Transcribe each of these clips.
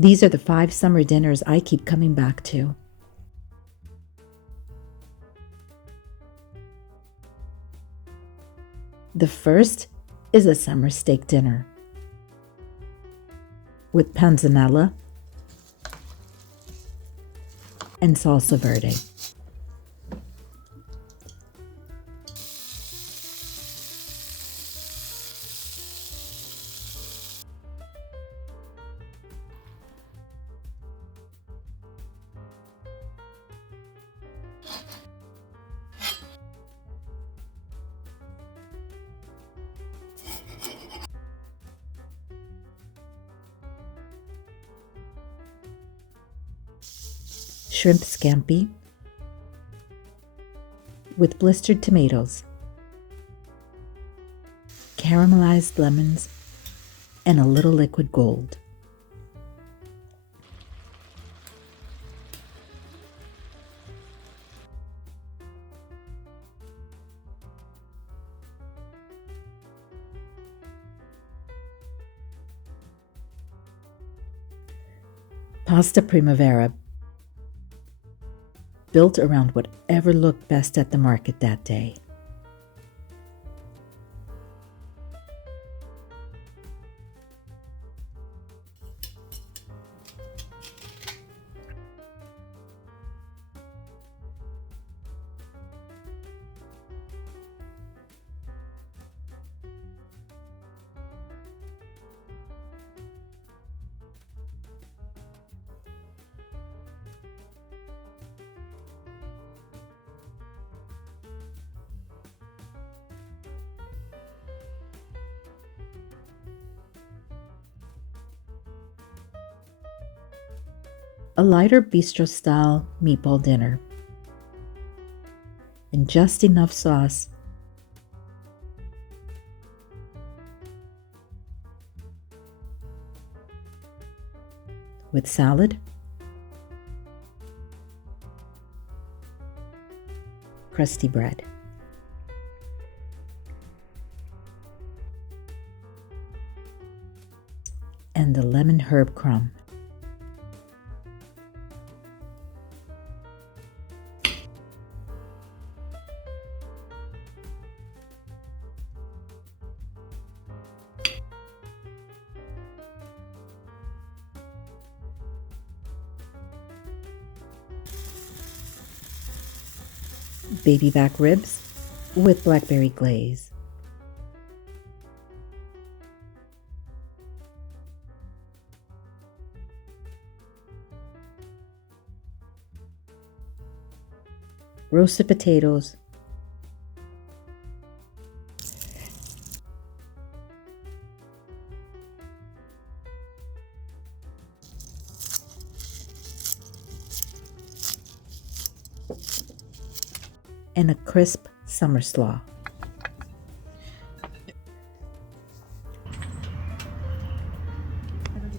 These are the 5 summer dinners I keep coming back to. The first is a summer steak dinner with Panzanella and Salsa Verde. Shrimp scampi with blistered tomatoes, caramelized lemons, and a little liquid gold. Pasta Primavera, built around whatever looked best at the market that day. A lighter bistro-style meatball dinner, and just enough sauce with salad, crusty bread, and the lemon herb crumb. Baby back ribs with Blackberry glaze. Roasted potatoes, and a crisp summer slaw.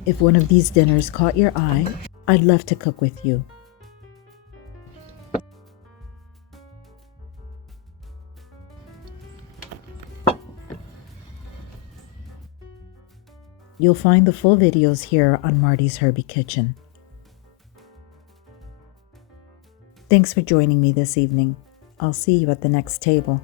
If one of these dinners caught your eye, I'd love to cook with you. You'll find the full videos here on Marty's Herbie Kitchen. Thanks for joining me this evening. I'll see you at the next table.